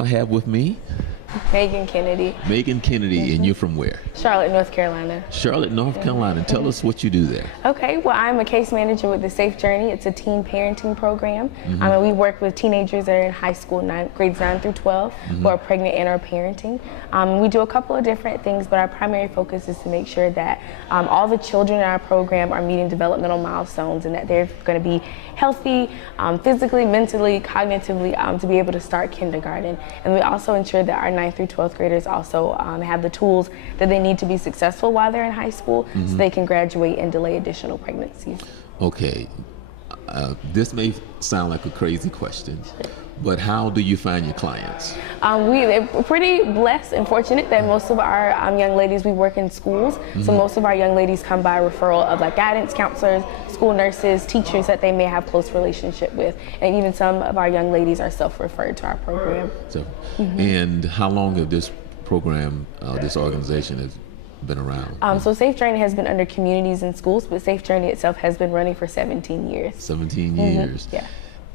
I have with me Megan Kennedy. Megan Kennedy, and you're from where? Charlotte, North Carolina. Charlotte, North Carolina. Tell us what you do there. Okay, well, I'm a case manager with the Safe Journey. It's a teen parenting program. We work with teenagers that are in high school, grades 9 through 12, who are pregnant and are parenting. We do a couple of different things, but our primary focus is to make sure that all the children in our program are meeting developmental milestones and that they're going to be healthy physically, mentally, cognitively, to be able to start kindergarten. And we also ensure that our 9th through 12th graders also have the tools that they need to be successful while they're in high school so they can graduate and delay additional pregnancies. Okay, this may sound like a crazy question, but how do you find your clients? We're pretty blessed and fortunate that most of our young ladies, we work in schools, so most of our young ladies come by referral of like guidance counselors, school nurses, teachers that they may have close relationship with, and even some of our young ladies are self-referred to our program. So, and how long have this program, this organization has been around? So Safe Journey has been under communities and schools, but Safe Journey itself has been running for 17 years. 17 years. Yeah.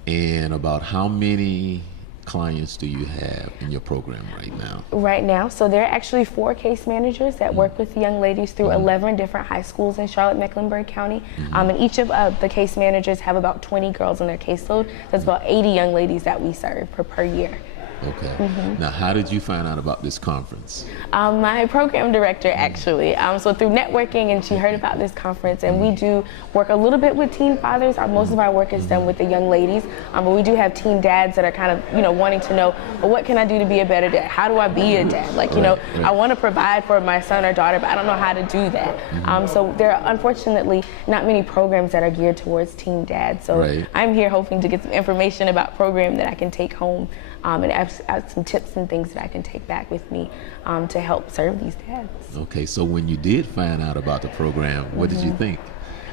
And about how many clients do you have in your program right now? Right now, so there are actually 4 case managers that work with young ladies through 11 different high schools in Charlotte, Mecklenburg County. And each of the case managers have about 20 girls in their caseload. That's about 80 young ladies that we serve per year. Okay. Now, how did you find out about this conference? My program director, actually. So through networking, and she heard about this conference, and we do work a little bit with teen fathers. Most of our work is done with the young ladies, but we do have teen dads that are kind of, wanting to know, well, what can I do to be a better dad? How do I be a dad? Like, I want to provide for my son or daughter, but I don't know how to do that. So there are unfortunately not many programs that are geared towards teen dads. So I'm here hoping to get some information about program that I can take home and add some tips and things that I can take back with me to help serve these dads. Okay, so when you did find out about the program, what did you think?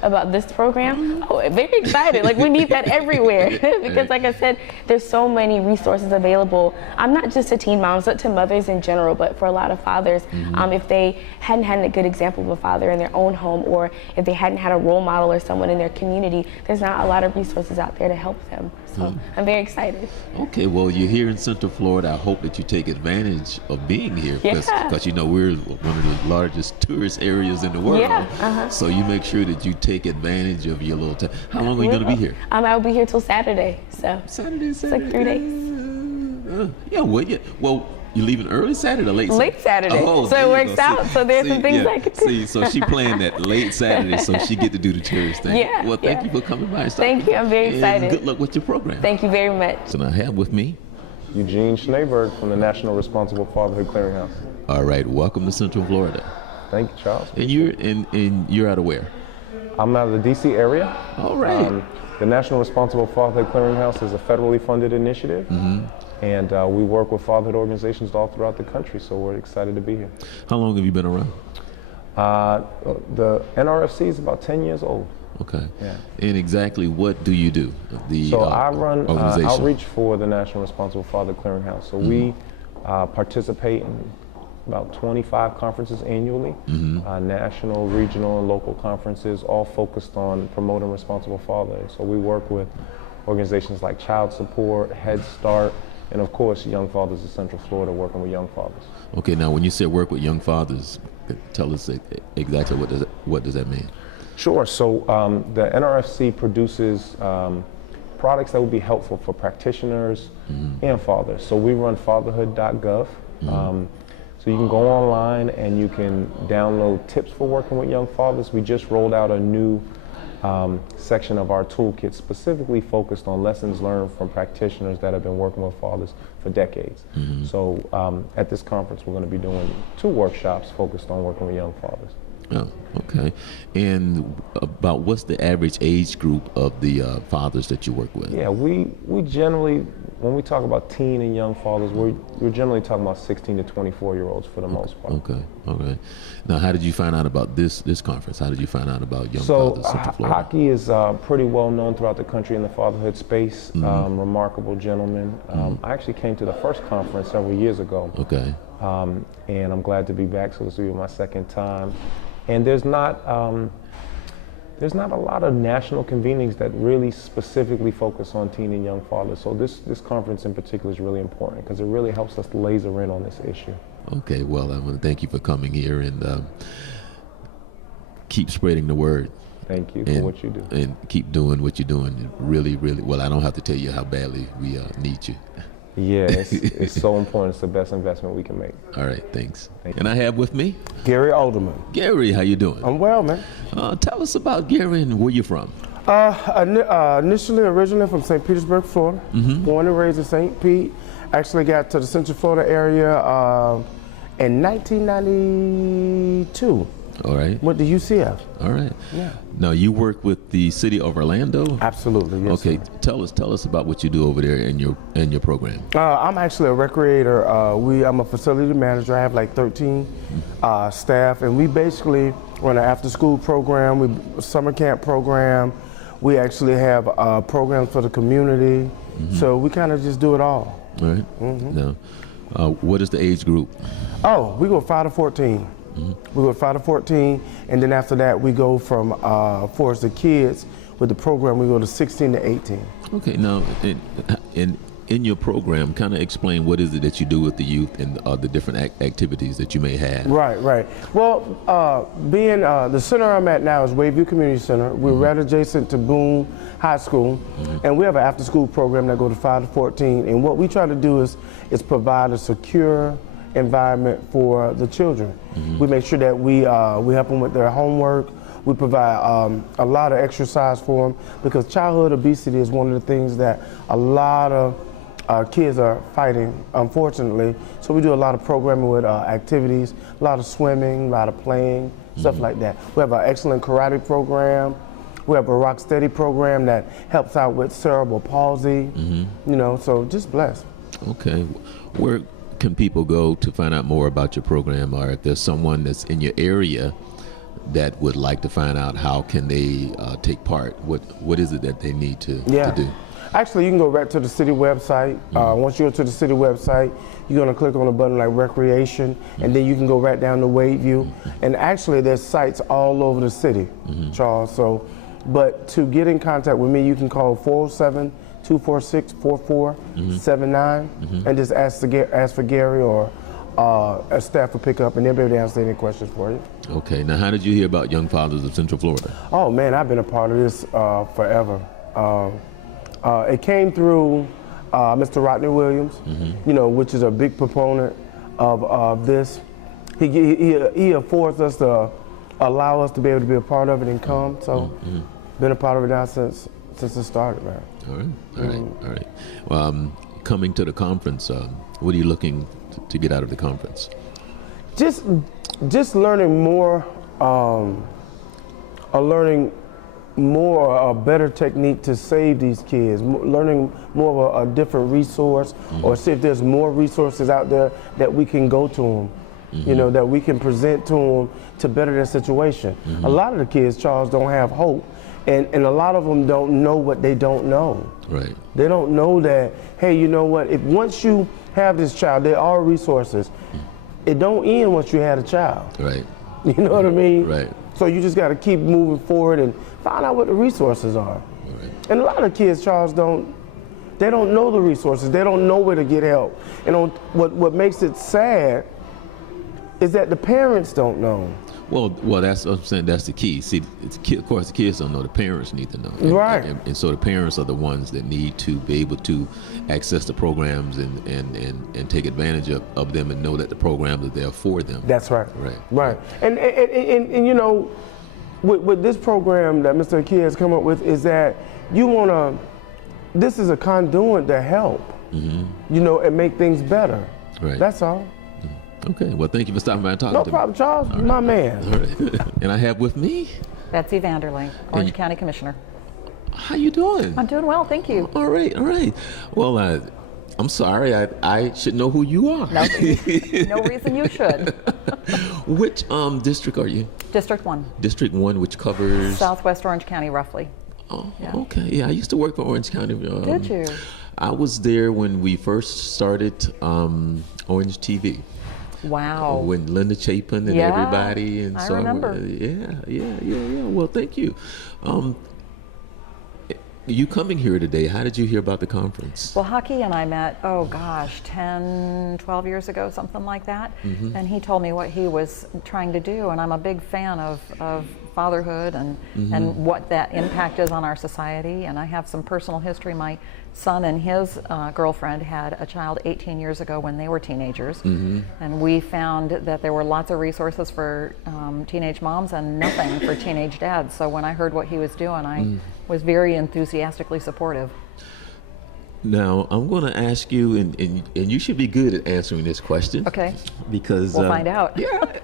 About this program? Oh, very excited. Like, we need that everywhere because, like I said, there's so many resources available. Not just to teen moms, but to mothers in general, but for a lot of fathers. If they hadn't had a good example of a father in their own home, or if they hadn't had a role model or someone in their community, there's not a lot of resources out there to help them. So I'm very excited. Okay, well, you're here in Central Florida. I hope that you take advantage of being here because we're one of the largest tourist areas in the world. So you make sure that you take advantage of your little time. How long are you going to be here? I'll be here till Saturday. So Saturday. It's like 3 days. Well, you're leaving early Saturday or late Saturday? Late Saturday. Oh, so it works out. So there's some things I can do. See, so she planned that late Saturday so she get to do the tourist thing. Well, thank you for coming by. Thank you. I'm very excited. Good luck with your program. Thank you very much. And I have with me Eugene Schneeberg from the National Responsible Fatherhood Clearinghouse. All right, welcome to Central Florida. Thank you, Charles. And you're out of where? I'm out of the DC area. All right. The National Responsible Fatherhood Clearinghouse is a federally funded initiative, and we work with fatherhood organizations all throughout the country, so we're excited to be here. How long have you been around? The NRFC is about 10 years old. Okay. Yeah. And exactly what do you do? I run outreach for the National Responsible Father Clearinghouse. So we participate in about 25 conferences annually, national, regional, and local conferences, all focused on promoting responsible fathering. So we work with organizations like Child Support, Head Start, and of course, Young Fathers of Central Florida, working with young fathers. Okay, now when you say work with young fathers, tell us exactly what does that mean? Sure. So the NRFC produces products that would be helpful for practitioners and fathers. So we run fatherhood.gov. So you can go online and you can download tips for working with young fathers. We just rolled out a new section of our toolkit specifically focused on lessons learned from practitioners that have been working with fathers for decades. So at this conference, we're going to be doing 2 workshops focused on working with young fathers. Oh, okay. And about what's the average age group of the fathers that you work with? Yeah, we generally, when we talk about teen and young fathers, we're generally talking about 16 to 24-year-olds for the most part. Okay. Now, how did you find out about this conference? How did you find out about young fathers in Central Florida? Hockey is pretty well known throughout the country in the fatherhood space. Remarkable gentleman. I actually came to the first conference several years ago. Okay. And I'm glad to be back, so this will be my second time. And there's not there's not a lot of national convenings that really specifically focus on teen and young fathers. So this conference in particular is really important because it really helps us laser in on this issue. Okay, well, I want to thank you for coming here and keep spreading the word. Thank you for what you do. And keep doing what you're doing. Really, really, well, I don't have to tell you how badly we need you. Yeah, it's so important. It's the best investment we can make. All right, thanks. And I have with me Gary Alderman. Gary, how you doing? I'm well, man. Tell us about Gary and where you're from. Originally from St. Petersburg, Florida. Born and raised in St. Pete. Actually got to the Central Florida area in 1992. All right. Went to UCF. All right. Yeah. Now you work with the city of Orlando. Absolutely. Yes, okay. sir. Tell us about what you do over there in your program. I'm actually a recreator. I'm a facility manager. I have like 13 staff, and we basically run an after-school program, summer camp program. We actually have programs for the community. So we kind of just do it all. All right. Now, what is the age group? Oh, we go 5 to 14. We go 5 to 14, and then after that we go from, for the kids, with the program we go to 16 to 18. Okay, now in your program, kind of explain what is it that you do with the youth and the different activities that you may have. Right. Well, being the center I'm at now is Wayview Community Center. We're right adjacent to Boone High School, and we have an after-school program that goes to 5 to 14, and what we try to do is provide a secure environment for the children. We make sure that we help them with their homework. We provide a lot of exercise for them because childhood obesity is one of the things that a lot of kids are fighting, unfortunately. So we do a lot of programming with activities, a lot of swimming, a lot of playing, stuff like that. We have an excellent karate program. We have a rock steady program that helps out with cerebral palsy. So just blessed. Okay. Where can people go to find out more about your program, or if there's someone that's in your area that would like to find out how can they take part? What is it that they need to do? Actually, you can go right to the city website. Once you go to the city website, you're going to click on a button like recreation, and then you can go right down to Wayview. And actually, there's sites all over the city, Charles. So, but to get in contact with me, you can call 407-246-4479 and just ask for Gary, or a staff will pick up, and they'll be able to answer any questions for you. Okay. Now, how did you hear about Young Fathers of Central Florida? Oh man, I've been a part of this forever. It came through Mr. Rodney Williams, which is a big proponent of this. He affords us to allow us to be able to be a part of it and come. So, been a part of it now since it started, man. All right. Well, coming to the conference, what are you looking to get out of the conference? Just learning more, a better technique to save these kids, learning more of a different resource, or see if there's more resources out there that we can go to them, that we can present to them to better their situation. A lot of the kids, Charles, don't have hope, and a lot of them don't know what they don't know. Right. They don't know that, hey, you know what, if once you have this child, there are resources. It don't end once you had a child. Right. You know what I mean? Right. So you just got to keep moving forward and find out what the resources are. Right. And a lot of kids, Charles, don't know the resources. They don't know where to get help. And what makes it sad is that the parents don't know. Well, that's what I'm saying. That's the key. See, of course, the kids don't know. The parents need to know. Right. And so the parents are the ones that need to be able to access the programs and take advantage of them and know that the programs are there for them. That's right. Right. And with this program that Mr. Akey has come up with is that this is a conduit to help, and make things better. Right. That's all. Okay, well, thank you for stopping by and talking to me. No problem, Charles. Right. My man. All right. And I have with me Betsy Vanderling, Orange County Commissioner. How you doing? I'm doing well, thank you. All right. Well, I'm sorry. I should know who you are. No reason you should. Which district are you? District 1. District 1, which covers? Southwest Orange County, roughly. Oh, yeah. Okay. Yeah, I used to work for Orange County. Did you? I was there when we first started Orange TV. Wow. When Linda Chapin and everybody. And I so remember. Yeah. Well, thank you. You coming here today, how did you hear about the conference? Well, Haki and I met, 10, 12 years ago, something like that. And he told me what he was trying to do. And I'm a big fan of fatherhood and what that impact is on our society. And I have some personal history. My son and his girlfriend had a child 18 years ago when they were teenagers. And we found that there were lots of resources for teenage moms and nothing for teenage dads. So when I heard what he was doing, I was very enthusiastically supportive. Now, I'm going to ask you, and you should be good at answering this question. Okay. Because we'll find out. Yeah.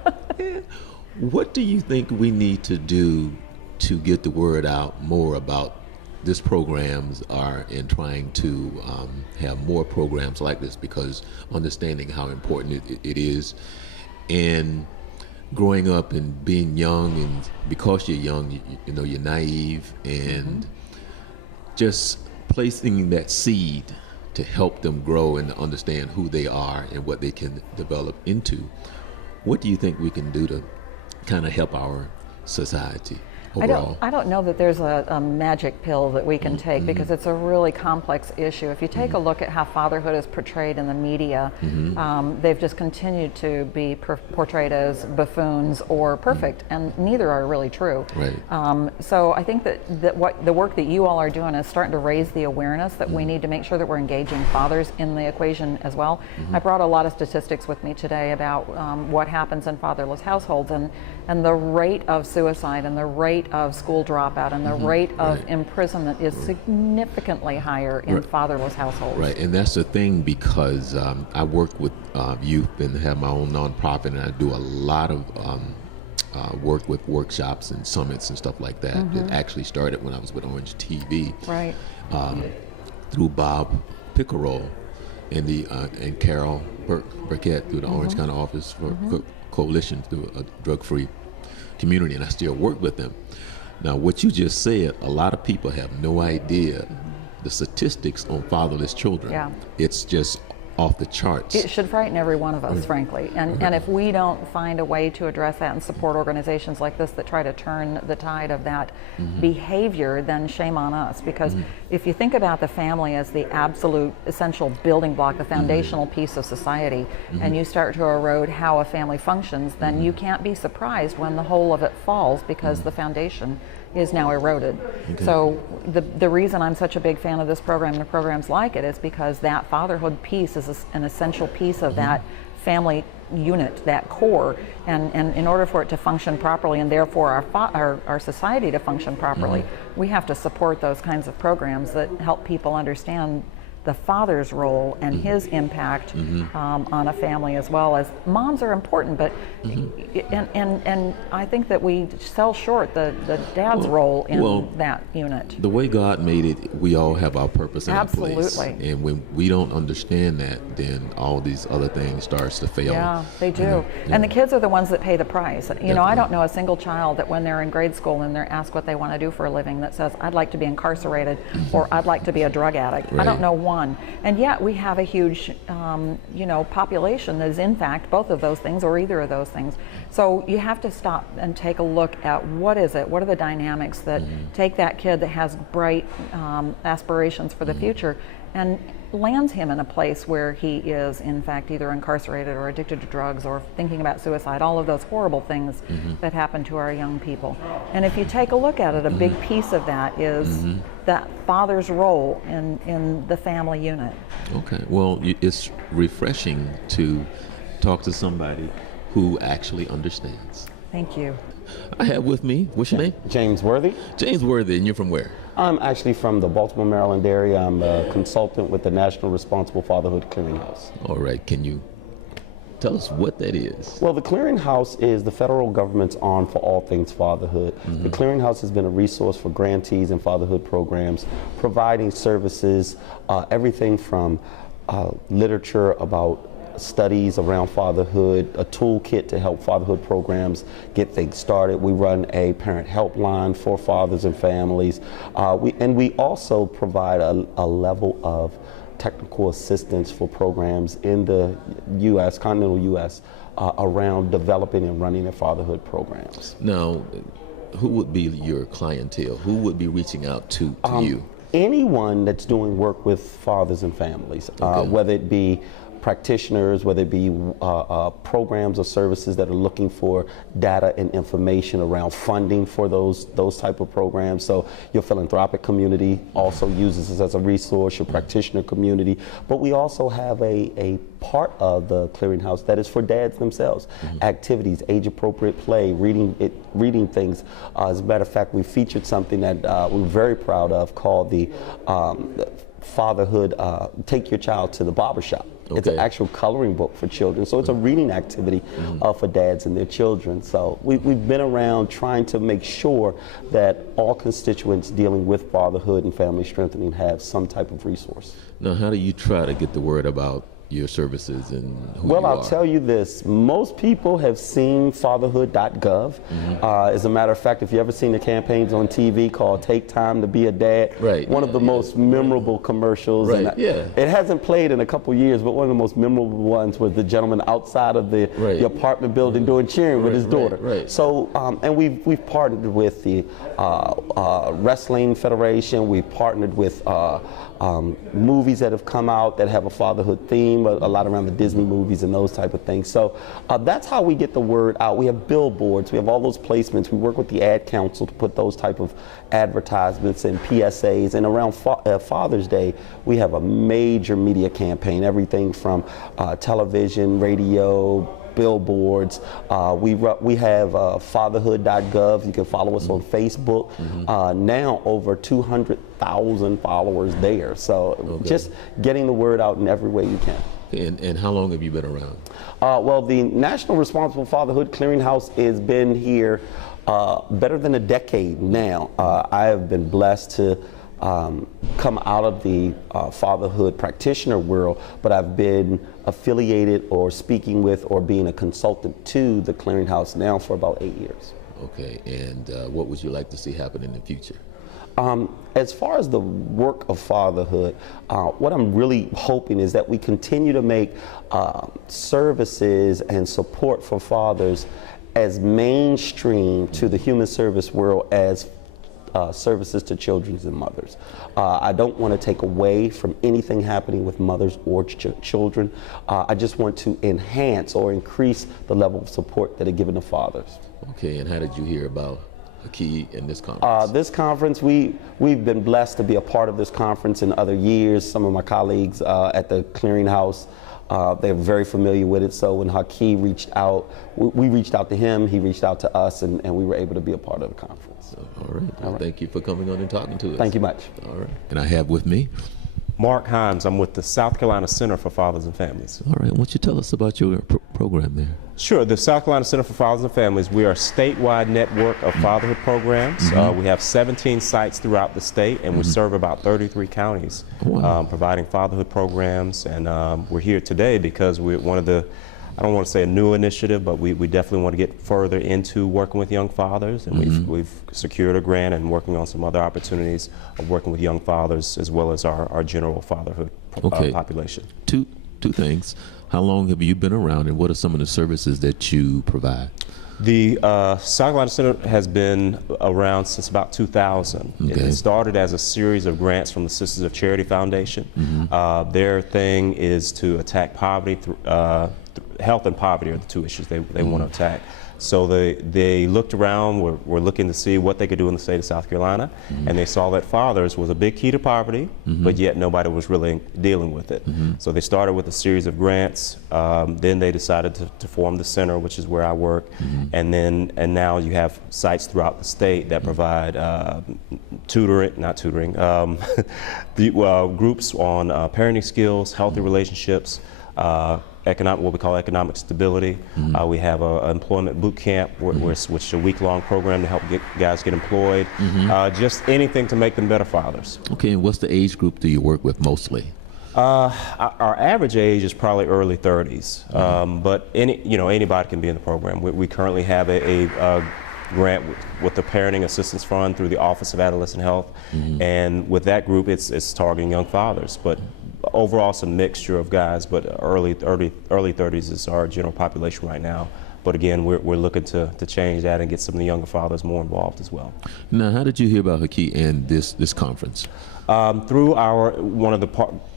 What do you think we need to do to get the word out more about this programs are and trying to have more programs like this, because understanding how important it is, and growing up and being young, and because you're young, you know, you're naive, and just placing that seed to help them grow and understand who they are and what they can develop into. What do you think we can do to kind of help our society overall? I don't know that there's a magic pill that we can take, because it's a really complex issue. If you take a look at how fatherhood is portrayed in the media, they've just continued to be portrayed as buffoons or perfect, and neither are really true. Right. So I think that what the work that you all are doing is starting to raise the awareness that we need to make sure that we're engaging fathers in the equation as well. I brought a lot of statistics with me today about what happens in fatherless households, and the rate of suicide and the rate of school dropout and the rate of imprisonment is significantly higher in fatherless households. Right, and that's the thing, because I work with youth and have my own nonprofit, and I do a lot of work with workshops and summits and stuff like that. It actually started when I was with Orange TV, right? Through Bob Pickerel and Carol Burkett through the Orange County Office for Coalition through a drug-free community, and I still work with them. Now, what you just said, a lot of people have no idea the statistics on fatherless children. Yeah. It's just off the charts. It should frighten every one of us, frankly. And if we don't find a way to address that and support organizations like this that try to turn the tide of that behavior, then shame on us. Because if you think about the family as the absolute essential building block, the foundational piece of society, and you start to erode how a family functions, then you can't be surprised when the whole of it falls, because the foundation is now eroded. Okay. So the reason I'm such a big fan of this program and the programs like it is because that fatherhood piece is an essential piece of that family unit, that core, and in order for it to function properly, and therefore our society to function properly, we have to support those kinds of programs that help people understand the father's role and his impact on a family, as well as moms are important, but and I think that we sell short the dad's role in that unit. The way God made it, we all have our purpose in our place. Absolutely. And when we don't understand that, then all these other things starts to fail. Yeah, they do. And the kids are the ones that pay the price. You know, I don't know a single child that when they're in grade school and they're asked what they want to do for a living that says, I'd like to be incarcerated or I'd like to be a drug addict. Right. I don't know one. And yet we have a huge, population that is in fact both of those things or either of those things. So you have to stop and take a look at what is it, what are the dynamics that take that kid that has bright aspirations for the future and lands him in a place where he is in fact either incarcerated or addicted to drugs or thinking about suicide, all of those horrible things that happen to our young people. And if you take a look at it, a big piece of that is that father's role in the family unit. Okay, well, it's refreshing to talk to somebody who actually understands. Thank you. I have with me, what's your name? James Worthy. James Worthy, and you're from where? I'm actually from the Baltimore, Maryland area. I'm a consultant with the National Responsible Fatherhood Clearinghouse. All right, can you tell us what that is? Well, the Clearinghouse is the federal government's arm for all things fatherhood. The Clearinghouse has been a resource for grantees and fatherhood programs, providing services, everything from literature about studies around fatherhood, a toolkit to help fatherhood programs get things started. We run a parent helpline for fathers and families. We also provide a level of technical assistance for programs in the U.S., continental U.S., around developing and running their fatherhood programs. Now, who would be your clientele? Who would be reaching out to you? Anyone that's doing work with fathers and families, whether it be practitioners, whether it be programs or services that are looking for data and information around funding for those type of programs. So your philanthropic community also uses this as a resource, your practitioner community, but we also have a part of the clearinghouse that is for dads themselves. Activities, age-appropriate play, reading things. As a matter of fact, we featured something that we're very proud of called the Fatherhood, Take Your Child to the Barbershop. It's an actual coloring book for children, so it's a reading activity for dads and their children. So we've been around trying to make sure that all constituents dealing with fatherhood and family strengthening have some type of resource. Now, how do you try to get the word about your services and who well, you I'll are? tell you this, most people have seen fatherhood.gov. As a matter of fact, if you ever seen the campaigns on TV called Take Time to Be a Dad, one of the most memorable commercials. It hasn't played in a couple years, but one of the most memorable ones was the gentleman outside of the apartment building doing cheering with his daughter. So, and we've partnered with the Wrestling Federation. We've partnered with movies that have come out that have a fatherhood theme, a lot around the Disney movies and those type of things. So that's how we get the word out. We have billboards, we have all those placements. We work with the Ad Council to put those type of advertisements and PSAs. And around Father's Day, we have a major media campaign, everything from television, radio, billboards. We have fatherhood.gov. You can follow us on Facebook. Now over 200,000 followers there. So just getting the word out in every way you can. And how long have you been around? Well, the National Responsible Fatherhood Clearinghouse has been here better than a decade now. I have been blessed to come out of the fatherhood practitioner world, but I've been affiliated or speaking with or being a consultant to the clearinghouse now for about 8 years. Okay, and what would you like to see happen in the future? As far as the work of fatherhood, what I'm really hoping is that we continue to make services and support for fathers as mainstream to the human service world as services to children and mothers. I don't want to take away from anything happening with mothers or children. I just want to enhance or increase the level of support that are given to fathers. Okay, and how did you hear about Haki in this conference? This conference, we've been blessed to be a part of this conference in other years. Some of my colleagues at the clearinghouse, they're very familiar with it. So when Haki reached out, we reached out to him, he reached out to us, and we were able to be a part of the conference. All right. Well, thank you for coming on and talking to us. Thank you much. All right. And I have with me Mark Himes. I'm with the South Carolina Center for Fathers and Families. All right. Why don't you tell us about your program there? Sure. The South Carolina Center for Fathers and Families, we are a statewide network of fatherhood programs. We have 17 sites throughout the state, and we serve about 33 counties providing fatherhood programs. And we're here today because we're one of the, I don't want to say a new initiative, but we definitely want to get further into working with young fathers, and we've secured a grant and working on some other opportunities of working with young fathers as well as our general fatherhood population. Two things. How long have you been around, and what are some of the services that you provide? The South Carolina Center has been around since about 2000. It started as a series of grants from the Sisters of Charity Foundation. Their thing is to attack poverty, health and poverty are the two issues they want to attack. So they looked around, were looking to see what they could do in the state of South Carolina, and they saw that fathers was a big key to poverty, but yet nobody was really dealing with it. So they started with a series of grants, then they decided to form the center, which is where I work, and now you have sites throughout the state that provide groups on parenting skills, healthy relationships, what we call economic stability. We have an employment boot camp, which is a week-long program to help guys get employed. Just anything to make them better fathers. Okay, and what's the age group do you work with mostly? Our average age is probably early 30s, but anybody can be in the program. We currently have a grant with the Parenting Assistance Fund through the Office of Adolescent Health, and with that group, it's targeting young fathers. But overall, it's a mixture of guys, but early 30s is our general population right now. But again, we're looking to change that and get some of the younger fathers more involved as well. Now, how did you hear about Haki and this conference? Through one of the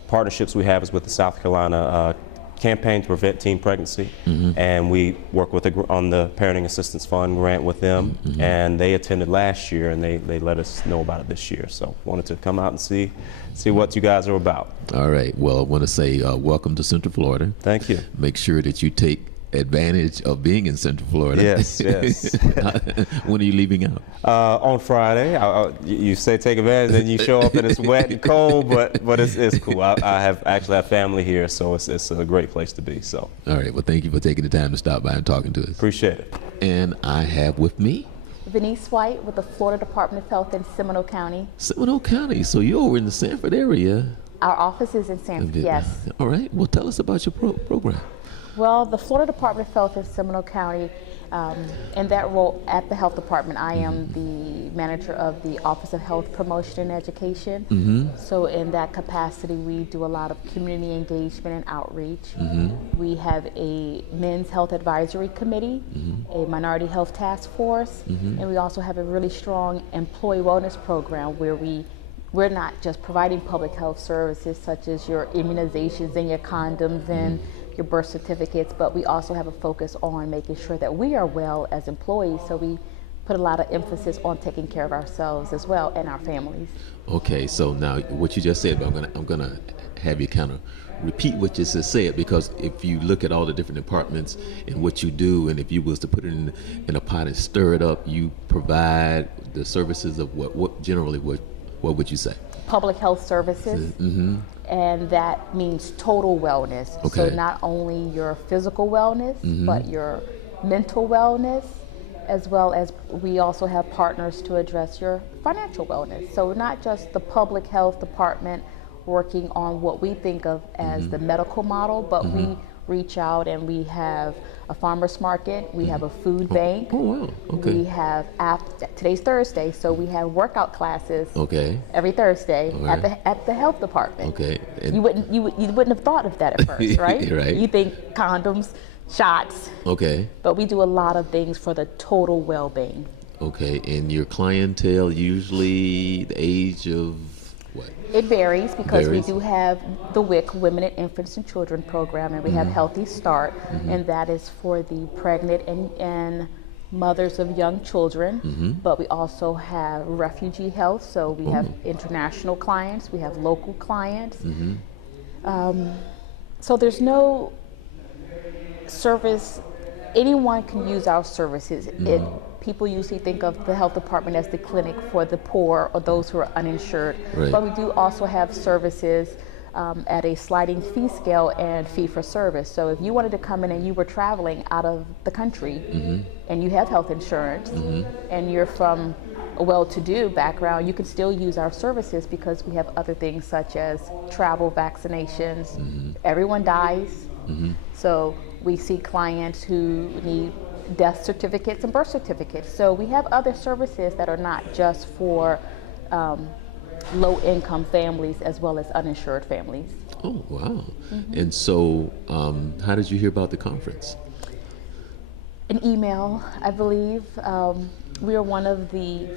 partnerships we have is with the South Carolina Campaign to Prevent Teen Pregnancy, and we work with on the Parenting Assistance Fund grant with them, and they attended last year, and they let us know about it this year. So wanted to come out and see what you guys are about. All right. Well, I want to say welcome to Central Florida. Thank you. Make sure that you take advantage of being in Central Florida. Yes, yes. When are you leaving out? On Friday. You say take advantage, then you show up and it's wet and cold, but it's cool. I have family here, so it's a great place to be. So. All right. Well, thank you for taking the time to stop by and talking to us. Appreciate it. And I have with me Venise Flight with the Florida Department of Health in Seminole County. Seminole County. So you're over in the Sanford area. Our office is in Sanford, yes. All right. Well, tell us about your program. Well, the Florida Department of Health in Seminole County, in that role at the Health Department, I am the manager of the Office of Health Promotion and Education. So in that capacity, we do a lot of community engagement and outreach. We have a Men's Health Advisory Committee, a Minority Health Task Force, and we also have a really strong employee wellness program where we're not just providing public health services such as your immunizations and your condoms and your birth certificates, but we also have a focus on making sure that we are well as employees. So we put a lot of emphasis on taking care of ourselves as well and our families. Okay, so now what you just said, but I'm gonna have you kind of repeat what you just said, because if you look at all the different departments and what you do, and if you was to put it in a pot and stir it up, you provide the services of what would you say? Public health services. And that means total wellness. Okay. So not only your physical wellness, but your mental wellness, as well as we also have partners to address your financial wellness. So not just the public health department working on what we think of as the medical model, but we reach out and we have a farmer's market, we have a food bank. Oh, wow. Okay. We have, today's Thursday, so we have workout classes every Thursday at the health department. Okay. And you wouldn't have thought of that at first, right? Right. You think condoms, shots. Okay. But we do a lot of things for the total well-being. Okay, and your clientele usually the age of what? It varies because we do have the WIC, Women and Infants and Children program, and we have Healthy Start, and that is for the pregnant and mothers of young children. But we also have refugee health, so we have international clients, we have local clients. So there's no service, anyone can use our services. People usually think of the health department as the clinic for the poor or those who are uninsured. But we do also have services at a sliding fee scale and fee for service. So if you wanted to come in and you were traveling out of the country and you have health insurance and you're from a well-to-do background, you can still use our services because we have other things such as travel, vaccinations. Everyone dies. So we see clients who need death certificates and birth certificates. So we have other services that are not just for low-income families as well as uninsured families. Oh, wow. And so how did you hear about the conference? An email, I believe. We are one of the,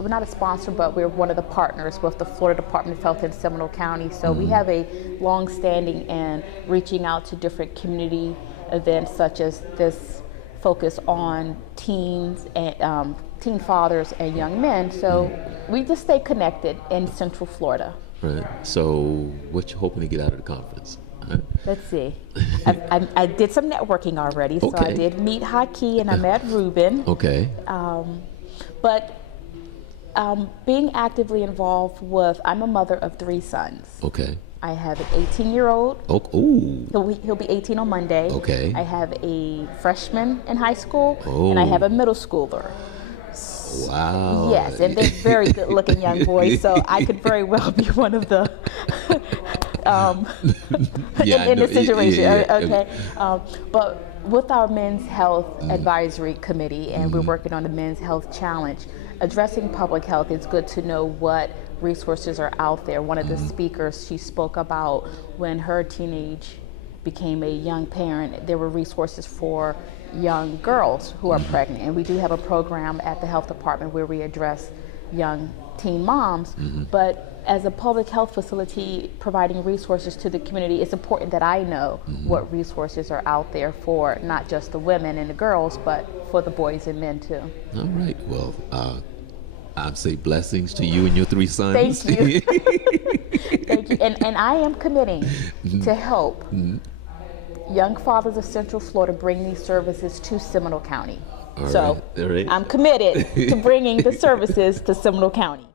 we're not a sponsor, but we're one of the partners with the Florida Department of Health in Seminole County. So we have a long-standing and reaching out to different community events such as this focus on teens and teen fathers and young men. So we just stay connected in Central Florida. Right. So what you hoping to get out of the conference? Let's see. I did some networking already. So I did meet Haki and I met Ruben. Okay. But being actively involved with, I'm a mother of 3 sons. Okay. I have an 18-year-old. He'll be 18 on Monday. Okay. I have a freshman in high school, and I have a middle schooler. Wow. Yes, and they're very good-looking young boys, so I could very well be one of the in this situation. Okay, but with our Men's Health Advisory Committee, and we're working on the Men's Health Challenge, addressing public health, it's good to know what resources are out there. One of the speakers, she spoke about when her teenage became a young parent, there were resources for young girls who are pregnant. And we do have a program at the health department where we address young teen moms. But as a public health facility providing resources to the community, it's important that I know what resources are out there for not just the women and the girls, but for the boys and men too. All right. Well, I'd say blessings to you and your 3 sons. Thank you. Thank you. And I am committing to help young fathers of Central Florida bring these services to Seminole County. All right. I'm committed to bringing the services to Seminole County.